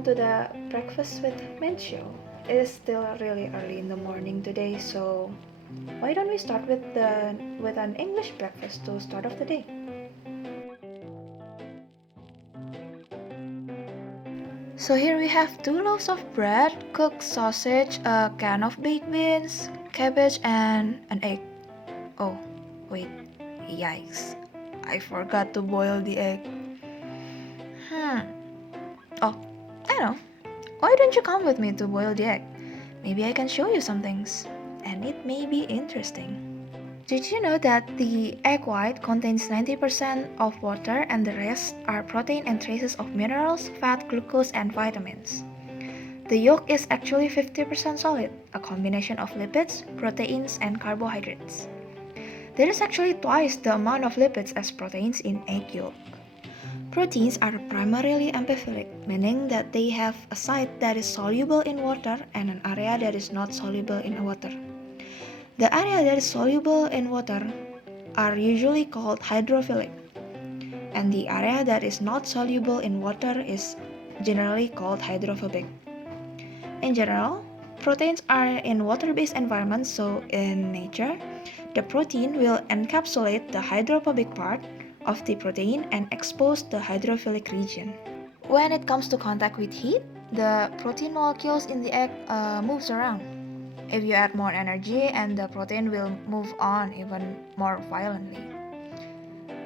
welcome to the Breakfast with Mint show. It is still really early in the morning today, so why don't we start with an English breakfast to start off the day? So here we have 2 loaves of bread, cooked sausage, a can of baked beans, cabbage, and an egg. Oh, wait, yikes! I forgot to boil the egg. Hmm. Oh, I know. Why don't you come with me to boil the egg? Maybe I can show you some things, and it may be interesting. Did you know that the egg white contains 90% of water and the rest are protein and traces of minerals, fat, glucose, and vitamins? The yolk is actually 50% solid, a combination of lipids, proteins, and carbohydrates. There is actually twice the amount of lipids as proteins in egg yolk. Proteins are primarily amphiphilic, meaning that they have a site that is soluble in water and an area that is not soluble in water. The area that is soluble in water are usually called hydrophilic, and the area that is not soluble in water is generally called hydrophobic. In general, proteins are in water-based environments, so in nature, the protein will encapsulate the hydrophobic part of the protein and expose the hydrophilic region. When it comes to contact with heat, the protein molecules in the egg moves around. If you add more energy, and the protein will move on even more violently.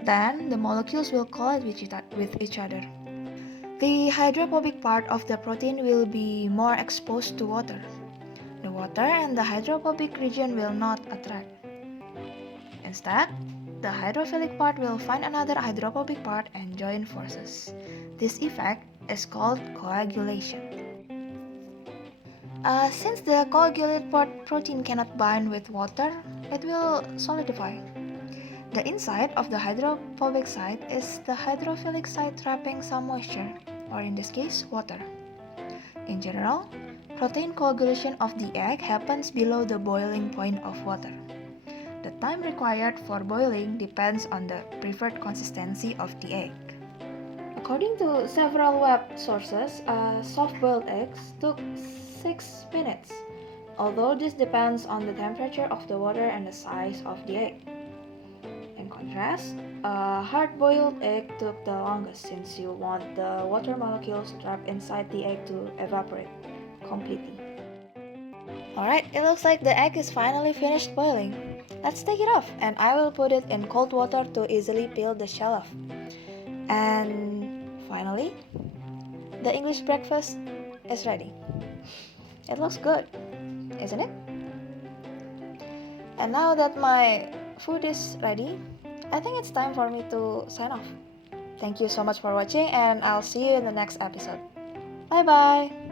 Then the molecules will collide with each other. The hydrophobic part of the protein will be more exposed to water. The water and the hydrophobic region will not attract. Instead, the hydrophilic part will find another hydrophobic part and join forces. This effect is called coagulation. Since the coagulated protein cannot bind with water, it will solidify. The inside of the hydrophobic site is the hydrophilic site trapping some moisture, or in this case, water. In general, protein coagulation of the egg happens below the boiling point of water. The time required for boiling depends on the preferred consistency of the egg. According to several web sources, soft-boiled eggs took 6 minutes, although this depends on the temperature of the water and the size of the egg. In contrast, a hard-boiled egg took the longest since you want the water molecules trapped inside the egg to evaporate completely. Alright, it looks like the egg is finally finished boiling. Let's take it off, and I will put it in cold water to easily peel the shell off. And finally, the English breakfast is ready. It looks good, isn't it? And now that my food is ready, I think it's time for me to sign off. Thank you so much for watching, and I'll see you in the next episode. Bye bye!